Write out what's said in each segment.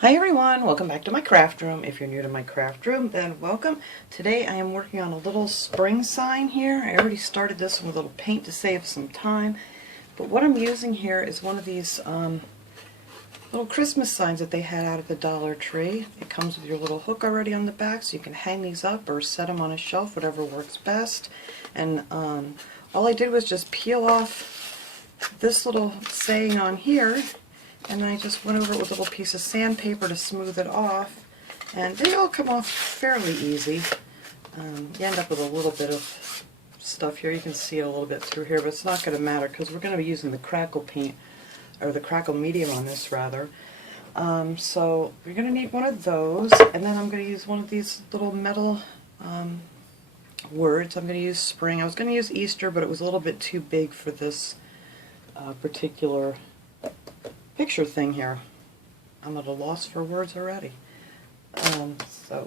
Hi everyone, welcome back to my craft room. If you're new to my craft room, then welcome. Today I am working on a little spring sign here. I already started this with a little paint to save some time, but what I'm using here is one of these little Christmas signs that they had out at the Dollar Tree. It comes with your little hook already on the back, so you can hang these up or set them on a shelf, whatever works best. And all I did was just peel off this little saying on here, and then I just went over it with a little piece of sandpaper to smooth it off, and they all come off fairly easy. You end up with a little bit of stuff here. You can see it a little bit through here, but it's not going to matter because we're going to be using the Crackle paint, or the Crackle Medium on this rather. So you're going to need one of those, and then I'm going to use one of these little metal words. I'm going to use spring. I was going to use Easter, but it was a little bit too big for this particular picture thing here. I'm at a loss for words already. So I'm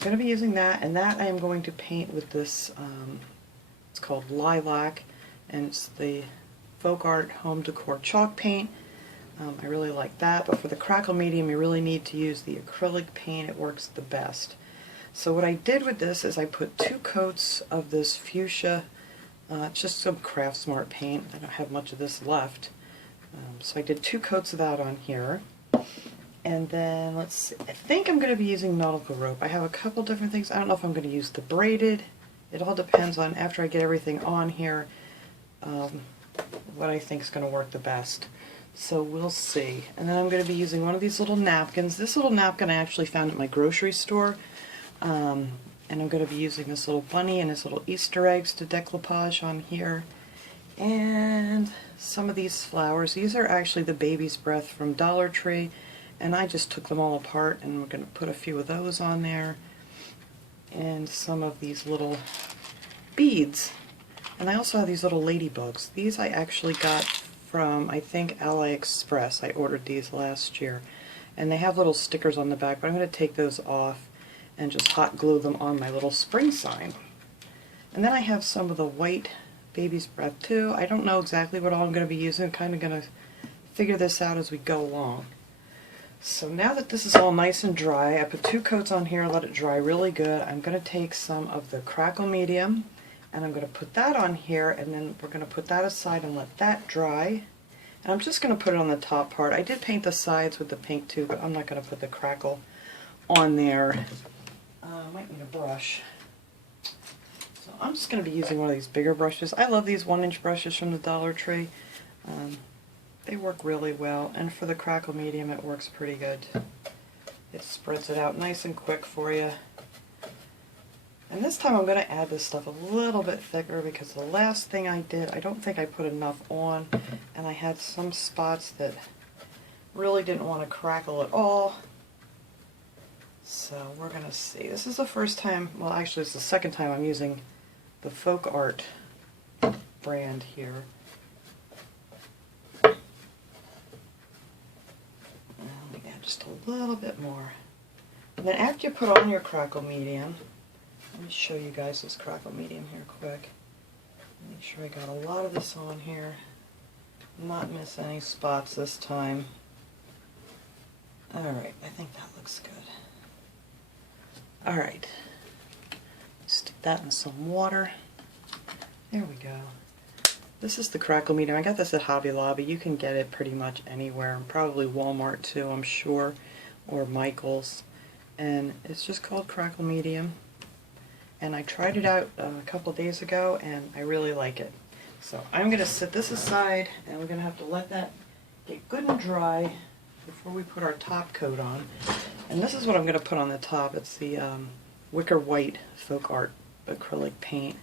going to be using that, and that I am going to paint with this, it's called Lilac, and it's the Folk Art Home Decor chalk paint. I really like that, but for the Crackle Medium you really need to use the acrylic paint. It works the best. So what I did with this is I put 2 coats of this fuchsia, just some Craft Smart paint. I don't have much of this left. So I did 2 coats of that on here, and then let's see, I think I'm going to be using nautical rope. I have a couple different things. I don't know if I'm going to use the braided. It all depends on, after I get everything on here, what I think is going to work the best. So we'll see. And then I'm going to be using one of these little napkins. This little napkin I actually found at my grocery store, and I'm going to be using this little bunny and his little Easter eggs to decoupage on here. And some of these flowers. These are actually the baby's breath from Dollar Tree, and I just took them all apart, and we're going to put a few of those on there. And some of these little beads. And I also have these little ladybugs. These I actually got from, I think, AliExpress. I ordered these last year. And they have little stickers on the back, but I'm going to take those off and just hot glue them on my little spring sign. And then I have some of the white baby's breath too. I don't know exactly what all I'm going to be using. I'm kind of going to figure this out as we go along. So now that this is all nice and dry, I put 2 coats on here, let it dry really good. I'm going to take some of the Crackle Medium, and I'm going to put that on here, and then we're going to put that aside and let that dry. And I'm just going to put it on the top part. I did paint the sides with the pink too, but I'm not going to put the Crackle on there. Might need a brush. So I'm just going to be using one of these bigger brushes. I love these 1-inch brushes from the Dollar Tree. They work really well, and for the Crackle Medium it works pretty good. It spreads it out nice and quick for you. And this time I'm going to add this stuff a little bit thicker, because the last thing I did, I don't think I put enough on, and I had some spots that really didn't want to crackle at all. So we're going to see. This is the first time, well actually it's the second time I'm using the Folk Art brand here. And let me add just a little bit more. And then after you put on your Crackle Medium, let me show you guys this Crackle Medium here quick. Make sure I got a lot of this on here. Not miss any spots this time. Alright, I think that looks good. Alright, stick that in some water. There we go. This is the Crackle Medium. I got this at Hobby Lobby. You can get it pretty much anywhere, probably Walmart too, I'm sure, or Michael's. And it's just called Crackle Medium. And I tried it out a couple days ago, and I really like it. So I'm going to set this aside, and we're going to have to let that get good and dry before we put our top coat on. And this is what I'm going to put on the top. It's the Wicker White Folk Art acrylic paint.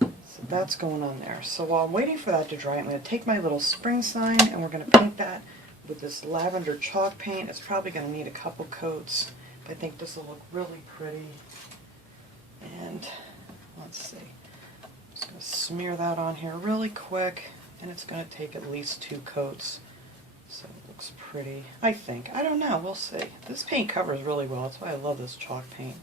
So that's going on there. So while I'm waiting for that to dry, I'm going to take my little spring sign, and we're going to paint that with this lavender chalk paint. It's probably going to need a couple coats, but I think this will look really pretty. And let's see. I'm just going to smear that on here really quick, and it's going to take at least 2 coats. So it looks pretty, I think. I don't know, we'll see. This paint covers really well, that's why I love this chalk paint.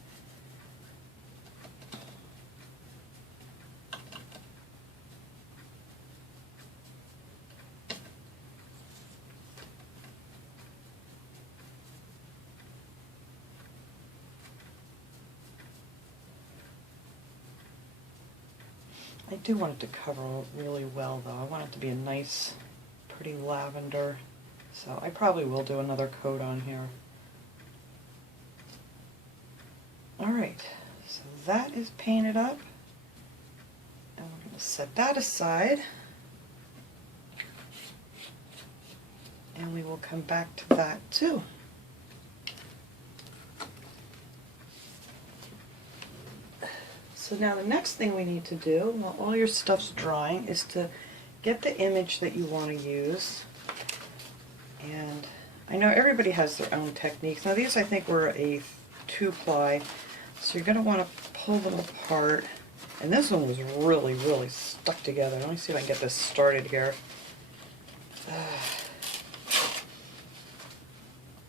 I do want it to cover really well though. I want it to be a nice, pretty lavender. So I probably will do another coat on here. Alright, so that is painted up. And we're going to set that aside. And we will come back to that too. So now the next thing we need to do, while all your stuff's drying, is to get the image that you want to use. And I know everybody has their own techniques. Now these I think were a 2-ply, so you're going to want to pull them apart. And this one was really, really stuck together. Let me see if I can get this started here.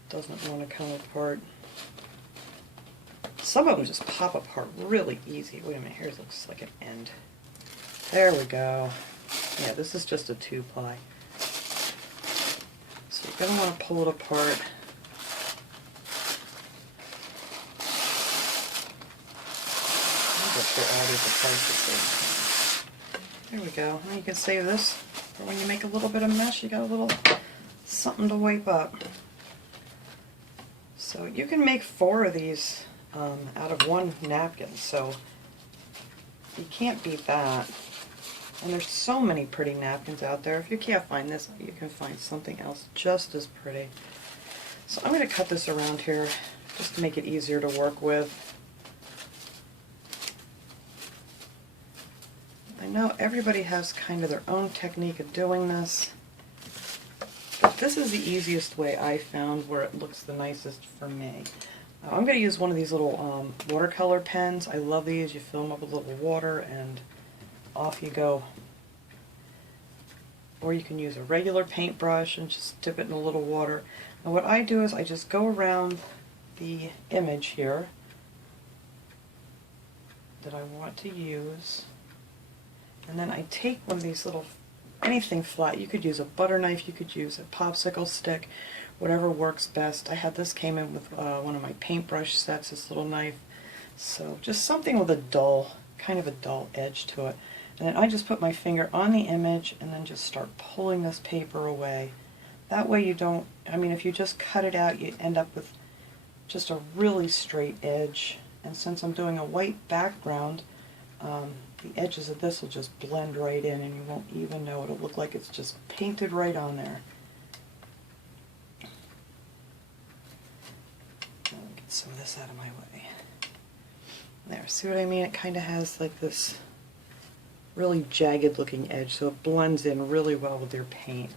Doesn't want to come apart. Some of them just pop apart really easy. Wait a minute, here it looks like an end. There we go. Yeah, this is just a 2-ply. So you're going to want to pull it apart. There we go. Now you can save this for when you make a little bit of mess. You got a little something to wipe up. So you can make 4 of these out of 1 napkin, so you can't beat that. And there's so many pretty napkins out there. If you can't find this, you can find something else just as pretty. So I'm going to cut this around here just to make it easier to work with. I know everybody has kind of their own technique of doing this, but this is the easiest way I found where it looks the nicest for me. I'm going to use one of these little watercolor pens. I love these. You fill them up with a little water and off you go. Or you can use a regular paintbrush and just dip it in a little water. Now what I do is I just go around the image here that I want to use, and then I take one of these little, anything flat. You could use a butter knife, you could use a popsicle stick, whatever works best. I had this came in with one of my paintbrush sets, this little knife. So just something with a dull, kind of a dull edge to it. And then I just put my finger on the image and then just start pulling this paper away. That way you don't, I mean, if you just cut it out, you end up with just a really straight edge. And since I'm doing a white background, the edges of this will just blend right in and you won't even know. It'll look like it's just painted right on there. Let me get some of this out of my way. There, see what I mean? It kind of has like this really jagged looking edge, so it blends in really well with your paint.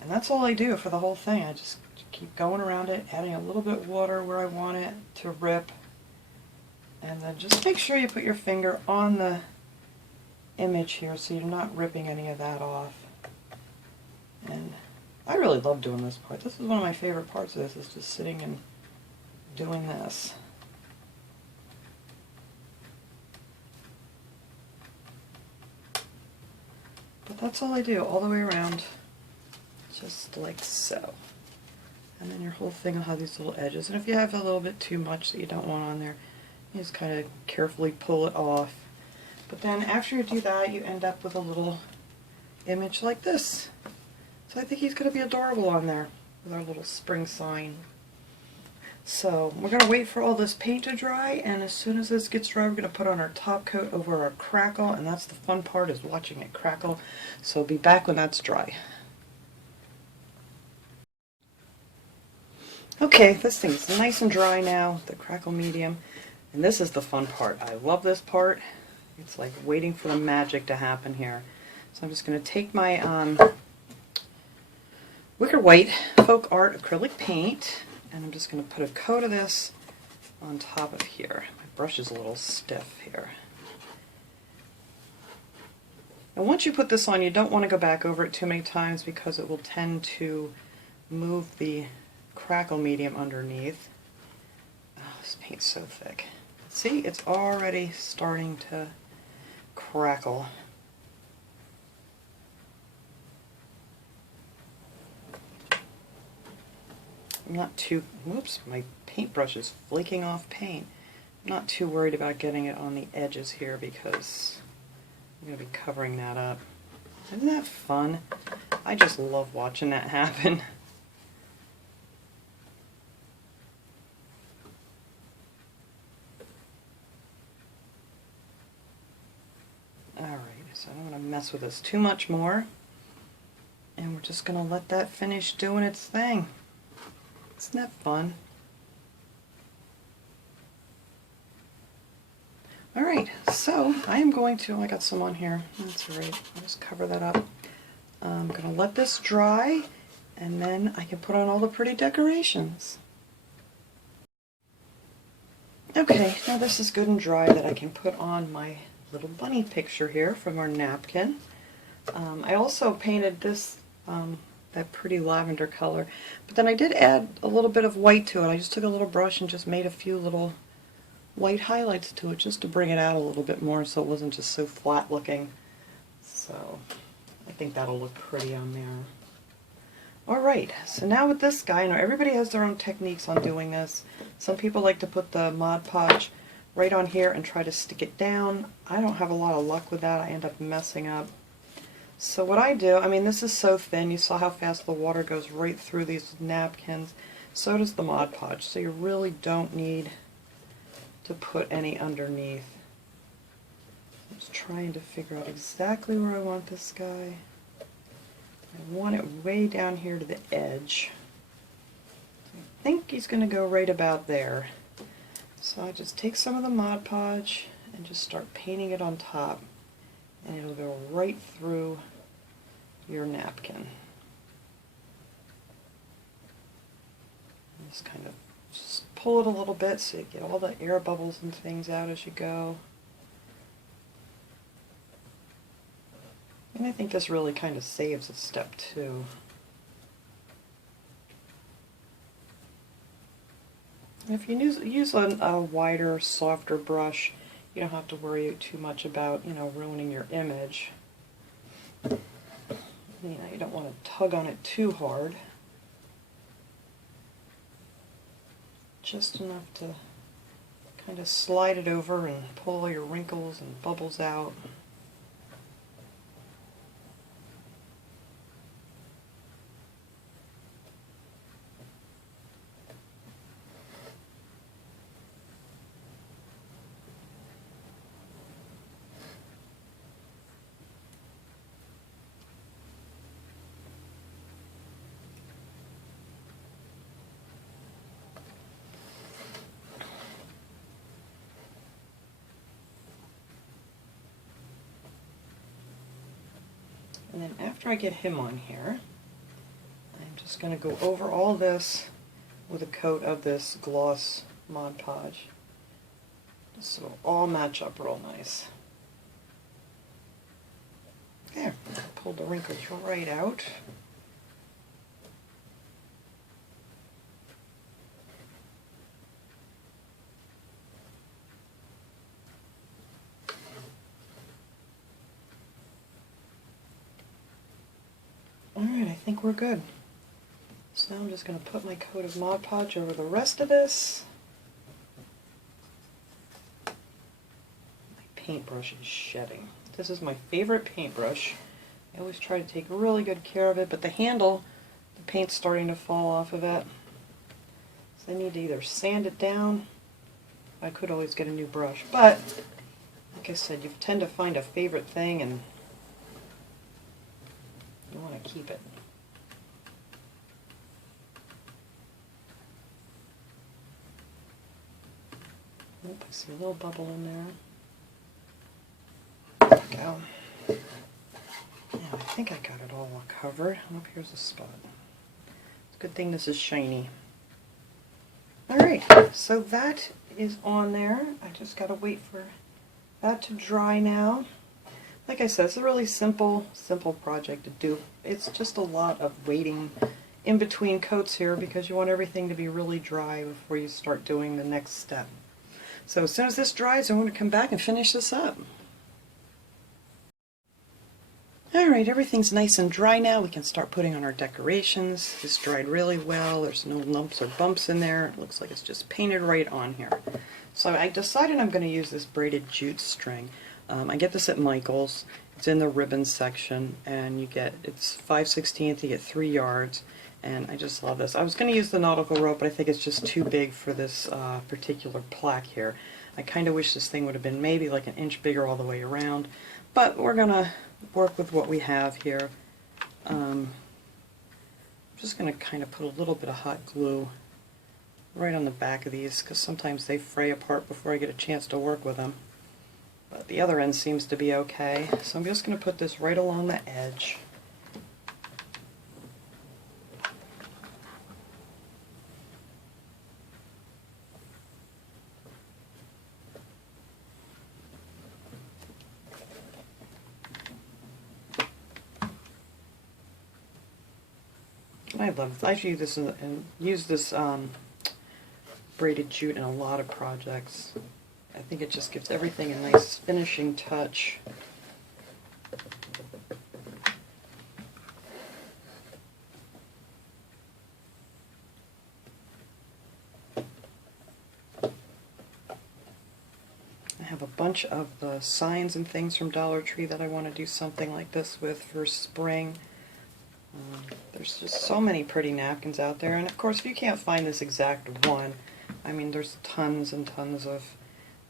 And that's all I do for the whole thing. I just keep going around it, adding a little bit of water where I want it to rip. And then just make sure you put your finger on the image here so you're not ripping any of that off. And I really love doing this part. This is one of my favorite parts of this, is just sitting and doing this. But that's all I do, all the way around, just like so. And then your whole thing will have these little edges. And if you have a little bit too much that you don't want on there, you just kind of carefully pull it off. But then after you do that, you end up with a little image like this. So I think he's going to be adorable on there with our little spring sign. So we're going to wait for all this paint to dry, and as soon as this gets dry, we're going to put on our top coat over our crackle, and that's the fun part, is watching it crackle. So be back when that's dry. Okay, this thing's nice and dry now, the Crackle Medium. And this is the fun part. I love this part. It's like waiting for the magic to happen here. So I'm just going to take my Wicker White Folk Art acrylic paint, and I'm just going to put a coat of this on top of here. My brush is a little stiff here. And once you put this on, you don't want to go back over it too many times because it will tend to move the Crackle Medium underneath. Oh, this paint's so thick. See, it's already starting to crackle. I'm not too, whoops, my paintbrush is flaking off paint. I'm not too worried about getting it on the edges here because I'm going to be covering that up. Isn't that fun? I just love watching that happen. Alright, so I don't want to mess with this too much more. And we're just going to let that finish doing its thing. Isn't that fun? Alright, so I am going to, I got some on here, that's alright, I'll just cover that up. I'm going to let this dry, and then I can put on all the pretty decorations. Okay, now this is good and dry that I can put on my little bunny picture here from our napkin. I also painted this, that pretty lavender color, but then I did add a little bit of white to it. I just took a little brush and just made a few little white highlights to it just to bring it out a little bit more so it wasn't just so flat looking. So I think that'll look pretty on there. Alright, so now with this guy, I know everybody has their own techniques on doing this. Some people like to put the Mod Podge right on here and try to stick it down. I don't have a lot of luck with that. I end up messing up. So what I do, I mean this is so thin, you saw how fast the water goes right through these napkins. So does the Mod Podge, so you really don't need to put any underneath. I'm just trying to figure out exactly where I want this guy. I want it way down here to the edge. I think he's going to go right about there. So I just take some of the Mod Podge and just start painting it on top, and it'll go right through your napkin. Just kind of just pull it a little bit so you get all the air bubbles and things out as you go. And I think this really kind of saves a step too. And if you use a wider, softer brush, you don't have to worry too much about, you know, ruining your image. You know, you don't want to tug on it too hard. Just enough to kind of slide it over and pull all your wrinkles and bubbles out. And then after I get him on here, I'm just going to go over all this with a coat of this gloss Mod Podge, just so it'll all match up real nice. There, pulled the wrinkles right out. Alright, I think we're good. So now I'm just going to put my coat of Mod Podge over the rest of this. My paintbrush is shedding. This is my favorite paintbrush. I always try to take really good care of it, but the handle, the paint's starting to fall off of it. So I need to either sand it down. I could always get a new brush, but like I said, you tend to find a favorite thing and you want to keep it. Oop, I see a little bubble in there. There we go. Yeah, I think I got it all covered. Oh, here's a spot. It's a good thing this is shiny. Alright, so that is on there. I just got to wait for that to dry now. Like I said, it's a really simple project to do. It's just a lot of waiting in between coats here because you want everything to be really dry before you start doing the next step. So as soon as this dries, I'm going to come back and finish this up. Alright, everything's nice and dry now. We can start putting on our decorations. This dried really well. There's no lumps or bumps in there. It looks like it's just painted right on here. So I decided I'm going to use this braided jute string. I get this at Michael's. It's in the ribbons section, and it's 5/16, you get 3 yards, and I just love this. I was going to use the nautical rope, but I think it's just too big for this particular plaque here. I kind of wish this thing would have been maybe like an inch bigger all the way around, but we're going to work with what we have here. I'm just going to kind of put a little bit of hot glue right on the back of these, because sometimes they fray apart before I get a chance to work with them. But the other end seems to be okay, so I'm just going to put this right along the edge. I love this. I use this braided jute in a lot of projects. I think it just gives everything a nice finishing touch. I have a bunch of the signs and things from Dollar Tree that I want to do something like this with for spring. There's just so many pretty napkins out there, and of course if you can't find this exact one, I mean there's tons and tons of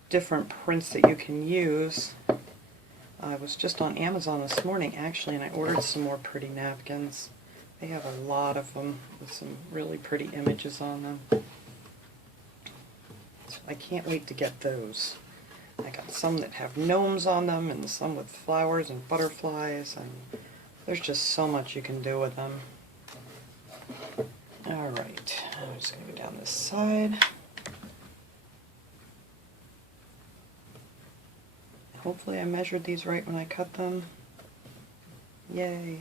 different prints that you can use. I was just on Amazon this morning actually, and I ordered some more pretty napkins. They have a lot of them with some really pretty images on them. So I can't wait to get those. I got some that have gnomes on them and some with flowers and butterflies, and there's just so much you can do with them. Alright, I'm just going to go down this side. Hopefully I measured these right when I cut them. Yay.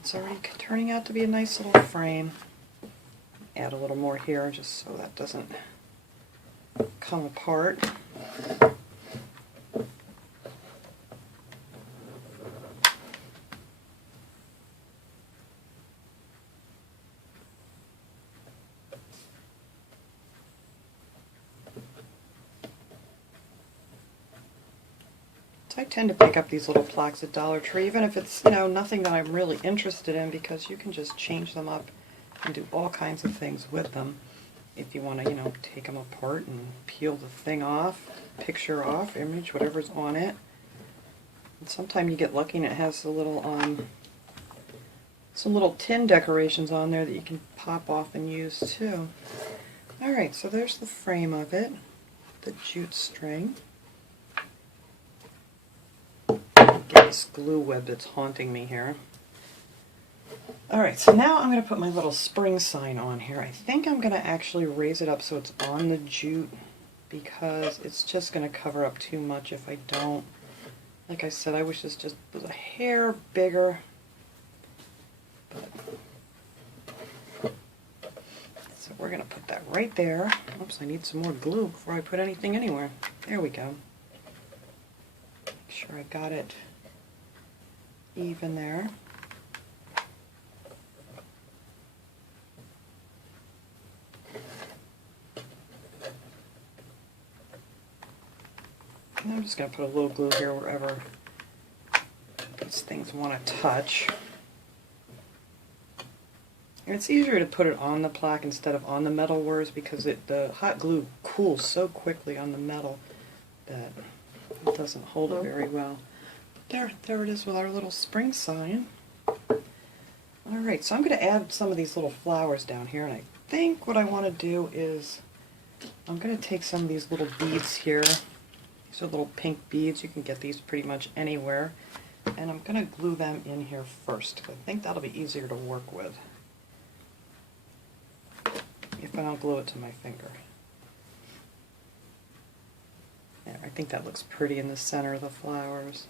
It's already turning out to be a nice little frame. Add a little more here just so that doesn't come apart. So I tend to pick up these little plaques at Dollar Tree, even if it's, nothing that I'm really interested in, because you can just change them up and do all kinds of things with them. If you want to, take them apart and peel the thing off, picture off, image, whatever's on it. And sometimes you get lucky and it has a little, some little tin decorations on there that you can pop off and use too. Alright, so there's the frame of it, the jute string. Get this glue web that's haunting me here. Alright, so now I'm going to put my little spring sign on here. I think I'm going to actually raise it up so it's on the jute, because it's just going to cover up too much if I don't. Like I said, I wish this just was a hair bigger. So we're going to put that right there. Oops, I need some more glue before I put anything anywhere. There we go. Make sure I got it even there. And I'm just going to put a little glue here wherever these things want to touch. And it's easier to put it on the plaque instead of on the metal wires, because the hot glue cools so quickly on the metal that it doesn't hold it very well. There it is with our little spring sign. Alright, so I'm going to add some of these little flowers down here, and I think what I want to do is I'm going to take some of these little beads here. These are little pink beads. You can get these pretty much anywhere. And I'm going to glue them in here first. I think that'll be easier to work with if I don't glue it to my finger. Yeah, I think that looks pretty in the center of the flowers.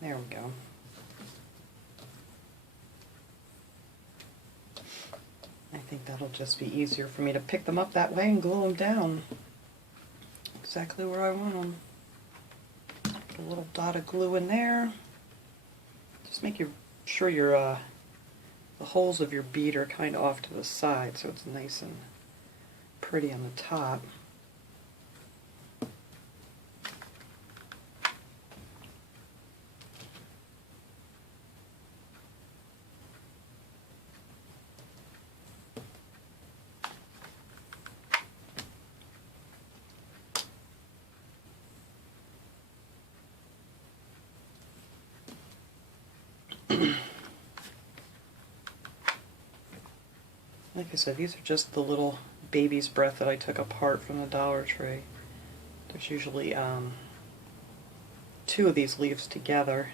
There we go. I think that'll just be easier for me to pick them up that way and glue them down exactly where I want them. Put a little dot of glue in there. Just make sure your the holes of your bead are kind of off to the side so it's nice and pretty on the top. Like I said, these are just the little baby's breath that I took apart from the Dollar Tree. There's usually 2 of these leaves together,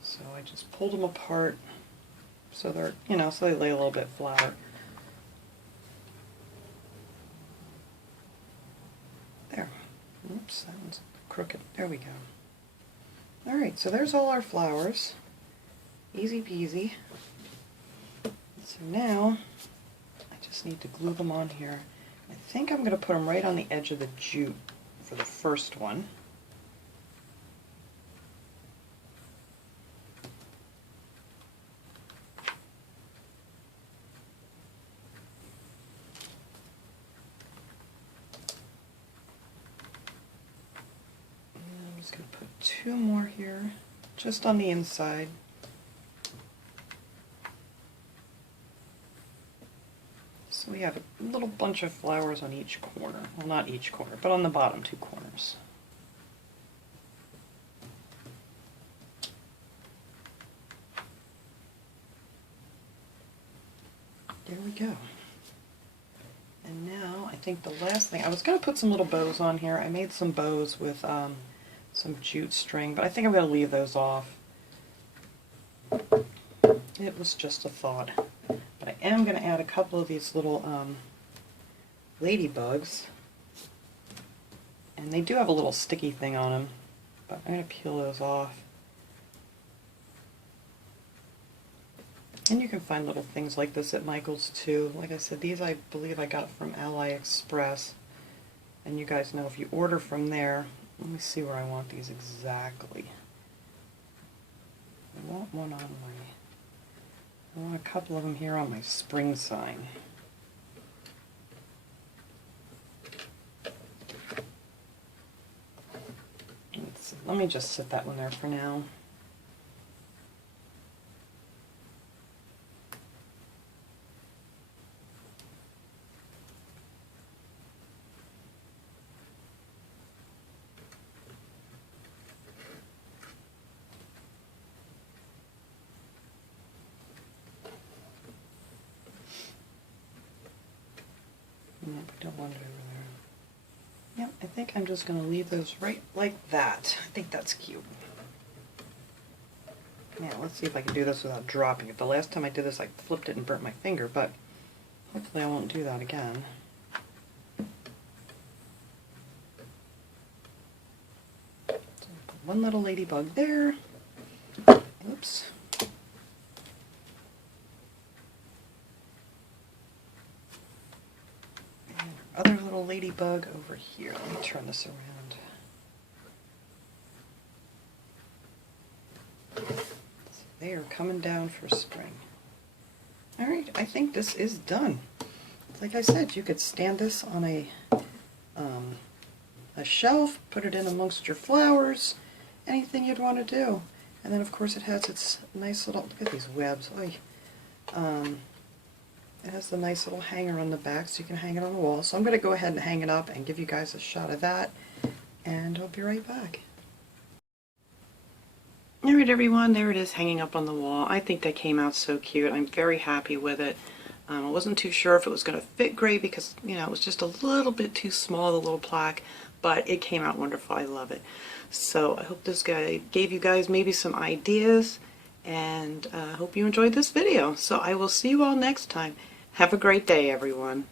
so I just pulled them apart so they're, you know, so they lay a little bit flatter. There. Oops, that one's crooked. There we go. Alright, so there's all our flowers. Easy peasy. So now I just need to glue them on here. I think I'm going to put them right on the edge of the jute for the first one. And I'm just going to put 2 more here, just on the inside. So we have a little bunch of flowers on each corner. Well, not each corner, but on the bottom 2 corners. There we go. And now I think the last thing, I was going to put some little bows on here. I made some bows with some jute string, but I think I'm going to leave those off. It was just a thought. But I am going to add a couple of these little ladybugs. And they do have a little sticky thing on them, but I'm going to peel those off. And you can find little things like this at Michael's too. Like I said, these I believe I got from AliExpress. And you guys know if you order from there, let me see where I want these exactly. I want one on I want a couple of them here on my spring sign. Let me just set that one there for now. Nope, I don't want it over there. Yep, I think I'm just going to leave those right like that. I think that's cute. Now, let's see if I can do this without dropping it. The last time I did this, I flipped it and burnt my finger, but hopefully I won't do that again. So put one little ladybug there. Oops. Other little ladybug over here. Let me turn this around. So they are coming down for spring. Alright, I think this is done. Like I said, you could stand this on a shelf, put it in amongst your flowers, anything you'd want to do. And then of course it has its nice little, look at these webs. Oy. It has the nice little hanger on the back so you can hang it on the wall. So I'm going to go ahead and hang it up and give you guys a shot of that, and I'll be right back. Alright everyone, there it is hanging up on the wall. I think that came out so cute. I'm very happy with it. I wasn't too sure if it was going to fit great because, you know, it was just a little bit too small, the little plaque, but it came out wonderful. I love it. So I hope this guy gave you guys maybe some ideas, and I hope you enjoyed this video. So I will see you all next time. Have a great day, everyone.